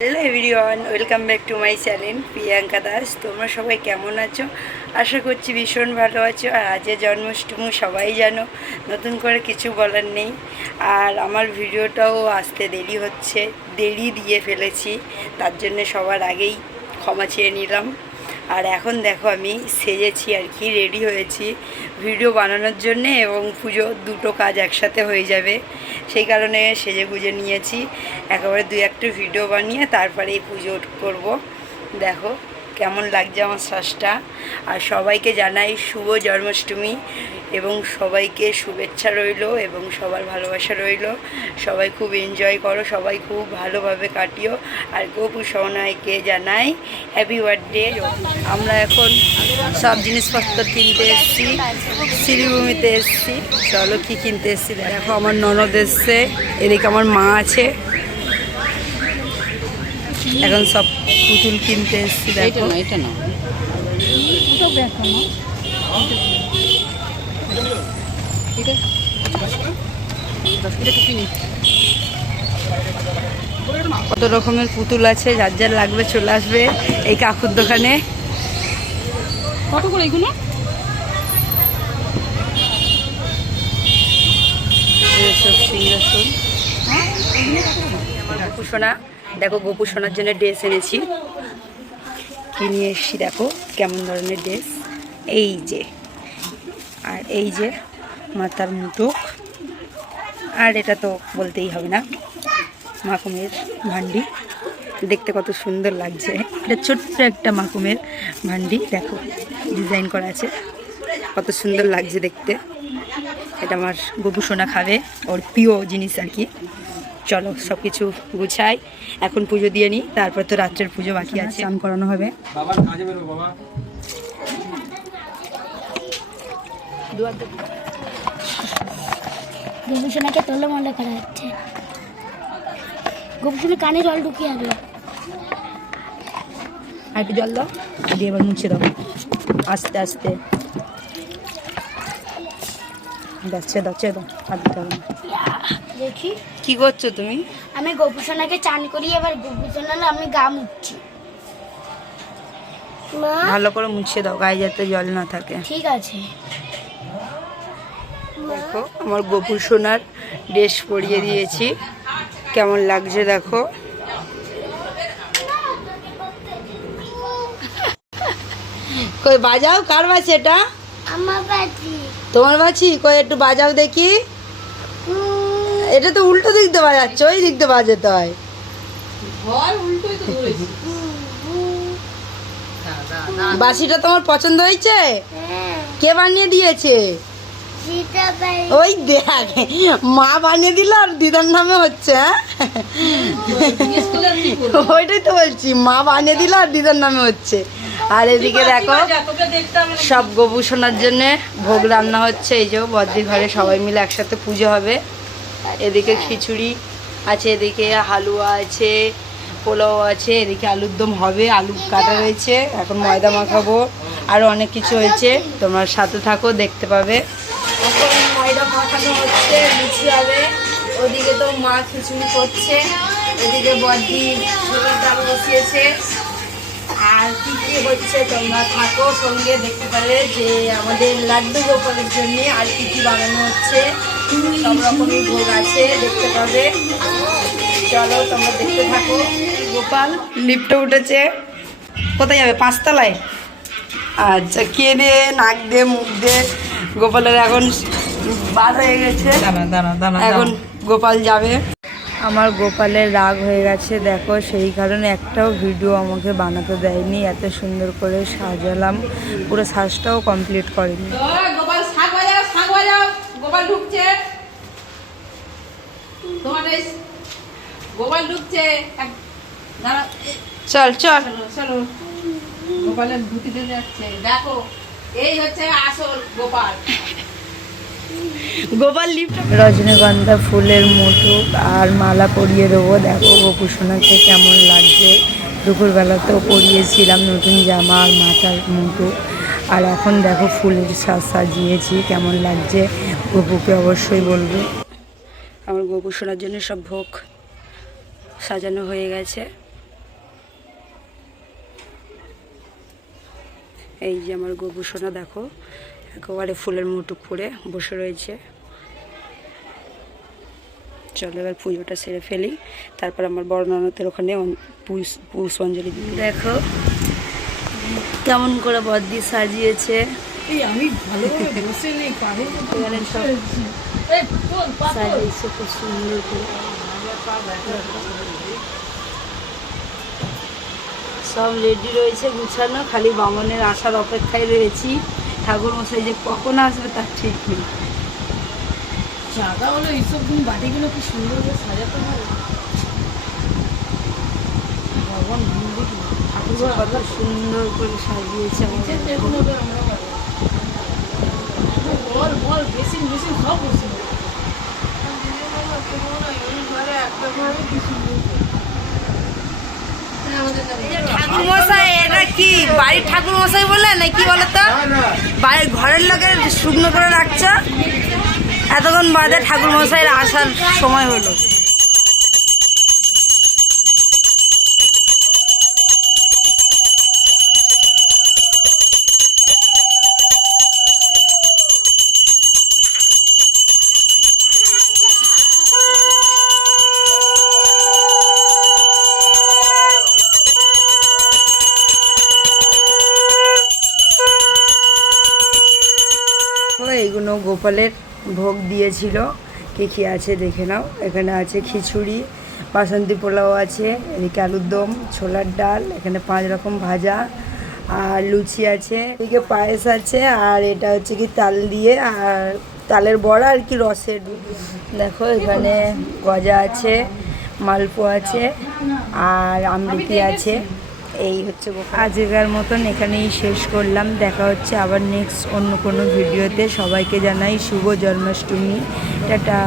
Hello everyone, welcome back to my channel Priyanka Das. তোমরা সবাই কেমন আছো? আশা করছি ভীষণ ভালো আছো। আর আজ জন্মাষ্টমী, সবাই জানো, নতুন করে কিছু বলার নেই। আর আমার ভিডিওটাও আসতে দেরি হচ্ছে, দেরি দিয়ে ফেলেছি, তার জন্য সবার আগেই ক্ষমা চেয়ে নিলাম। আর এখন দেখো আমি সেজেছি আর কি, রেডি হয়েছি ভিডিও বানানোর জন্যে, এবং পুজো দুটো কাজ একসাথে হয়ে যাবে, সেই কারণে সেজে গুজে নিয়েছি। একেবারে দুই একটা ভিডিও বানিয়ে তারপরে এই পুজো করব। দেখো কেমন লাগছে আমার শ্বাসটা। আর সবাইকে জানাই শুভ জন্মাষ্টমী, এবং সবাইকে শুভেচ্ছা রইল এবং সবার ভালোবাসা রইল। সবাই খুব এনজয় করো, সবাই খুব ভালোভাবে কাটিও। আর গোপু সোনাইকে জানাই হ্যাপি বার্থডে। আমরা এখন সব জিনিসপত্র কিনতে এসেছি, শ্রীভূমিতে এসেছি। চলো কি কিনতে এসেছি দেখো। আমার ননদ এসছে, এদিকে আমার মা আছে। এখন সব পুতুল কিনতে এসেছি দেখো। এটা না কত রকমের পুতুল আছে, যার যার লাগবে চলে আসবে এই কাকুর দোকানে। কত করে এগুলো? সব সিংহাসন। আমার গোপু সোনা দেখো, গোপু সোনার জন্য ড্রেস এনেছি, কি নিয়ে এসছি দেখো কেমন ধরনের ড্রেস। এই যে, আর এই যে মাথার মুটুক, আর এটা তো বলতেই হবে না, মাকুমের ভান্ডি। দেখতে কত সুন্দর লাগছে, এটা ছোট্ট একটা মাকুমের ভান্ডি, দেখো ডিজাইন করা আছে, কত সুন্দর লাগছে দেখতে। এটা আমার গোপু সোনা খাবে, ওর প্রিয় জিনিস আর কি। চলো সব কিছু গুছাই, এখন পুজো দিয়ে নিই, তারপর তো রাত্রের পুজো বাকি আছে, স্নান করানো হবে। গোপু সোনাকে তোলো মলে করা হচ্ছে। গোপু সোনা কানে জল ঢুকিয়ে যাবে। আর একটু জল দাও, দিয়ে এবার মুছে দাও আস্তে আস্তে। ছেড়ে দাও, ছেড়ে দাও, আর দিতে হবে না। দেখি কি করছো তুমি? আমি গোপু সোনাকে চান করি, এবার গোপু সোনার আমি গা মুছছি। মা ভালো করে মুছে দাও, গায়ে যাতে জল না থাকে। ঠিক আছে। দেখো আমার গোপু সোনার ড্রেস পরিয়ে দিয়েছি, কেমন লাগছে দেখো। কই বাজাও, কার বাজছে এটা? আমার বাড়ি তোমার বাছি, কই একটু বাজাও দেখি। এটা তো উল্টো দিক দিয়ে বাজাচ্ছে, ওই দিক দিয়ে বাজাতে হয়। বাঁশিটা তোমার পছন্দ হয়েছে? কে বানিয়ে দিয়েছে? ওই দেখ, মা বানিয়ে দিল আর দিদার নামে হচ্ছে। ওইটাই তো বলছি, মা বানিয়ে দিল আর দিদার নামে হচ্ছে। আর এদিকে দেখো সব গোপু সোনার জন্য ভোগ রান্না হচ্ছে। এই যে বদ্রি ঘরে সবাই মিলে একসাথে পুজো হবে। এদিকে খিচুড়ি আছে, এদিকে হালুয়া আছে, পোলাও আছে, এদিকে আলুর দম হবে, আলু কাটা রয়েছে, এখন ময়দা মাখাবো, আরও অনেক কিছু হয়েছে। তোমরা সাথে থাকো, দেখতে পাবে। এখন ময়দা মাখানো হচ্ছে, লুচি হবে। ওদিকে তো মা খিচুড়ি করছে, এদিকে বদ্রি ঝোলের ডাল বসিয়েছে। আর কি কি হচ্ছে তোমরা থাকো সঙ্গে, দেখতে পারে যে আমাদের লাড্ডু গোপালের জন্য আর কি কি বানানো হচ্ছে। সব রকমের ভোগ আছে, দেখতে পাবে। চলো তোমরা দেখতে থাকো। গোপাল লিফটে উঠেছে, কোথায় যাবে? 5 তলায়। আচ্ছা, কে দে নাক দে মুখ দে। গোপালের এখন বার হয়ে গেছে, এখন গোপাল যাবে। আমার গোপালের রাগ হয়ে গেছে দেখো, সেই কারণে একটাও ভিডিও আমাকে বানাতে দেয়নি। এত সুন্দর করে সাজালাম, পুরো সাজটাও কমপ্লিট করেনি। গোপাল শাক বাজাও, শাক বাজাও, গোপাল ঢুকছে, গোপাল ঢুকছে। চল চল, চলো গোপালের ধুতিতে যাচ্ছে, দেখো এই হচ্ছে আসল গোপাল। গোপাল লিফট। রজনীগন্ধা ফুলের মুঠুক আর মালা পরিয়ে দেবো। দেখো গোপু সোনাকে কেমন লাগছে। দুপুরবেলাতেও পরিয়েছিলাম নতুন জামা আর মাথার মুঠুক, আর এখন দেখো ফুলের সাজ সাজিয়েছি, কেমন লাগছে গোপুকে অবশ্যই বলবো। আমার গোপু সোনার জন্য সব ভোগ সাজানো হয়ে গেছে। এই যে আমার গোপুসোনা দেখো একেবারে ফুলের মুটুক পরে বসে রয়েছে। চলো এবার পুজোটা সেরে ফেলি, তারপর আমার বড় ননদের ওখানে পুষ্পাঞ্জলি দিই। দেখো কেমন করে বদ্দি সাজিয়েছে, আমি ভালোভাবে বসে নেই, পানি এখানে সব সাজিয়েছে খুব সুন্দর করে। সব রেডি রয়েছে গুছানো, খালি বামনের আসার অপেক্ষায় রয়েছি। ঠাকুর মশাই যে কখন আসবে তার ঠিক নেই। জায়গা হলো এইসব দিন বাটিগুলো কি সুন্দর করে সাজাতে হবে। ভগবান মন্দির ঠাকুর কত সুন্দর করে সাজিয়েছে আমাদের। দেখুন হবে আমরা বল বল বেশি বেশি সব বসে ঠাকুর মশাই এটা কি বাড়ির ঠাকুর মশাই বলে না কি বলতো, বাড়ির ঘরের লোকের শুকনো করে রাখছো, এতক্ষণ বাদে ঠাকুর মশাইয়ের আসার সময় হলো। এইগুলো গোপালের ভোগ দিয়েছিল, কী কী আছে দেখে নাও। এখানে আছে খিচুড়ি, বাসন্তী পোলাও আছে, এদিকে আলুর দম, ছোলার ডাল, এখানে 5 রকম ভাজা আর লুচি আছে, এদিকে পায়েস আছে, আর এটা হচ্ছে কি তাল দিয়ে আর তালের বড়া আর কি রসের। দেখো এখানে গজা আছে, মালপোয়া আছে আর আমৃতি আছে। এই হচ্ছে আজকের মতন এখানেই শেষ করলাম। দেখা হচ্ছে আবার নেক্সট অন্য কোনো ভিডিওতে। সবাইকে জানাই শুভ জন্মাষ্টমী, টাটা।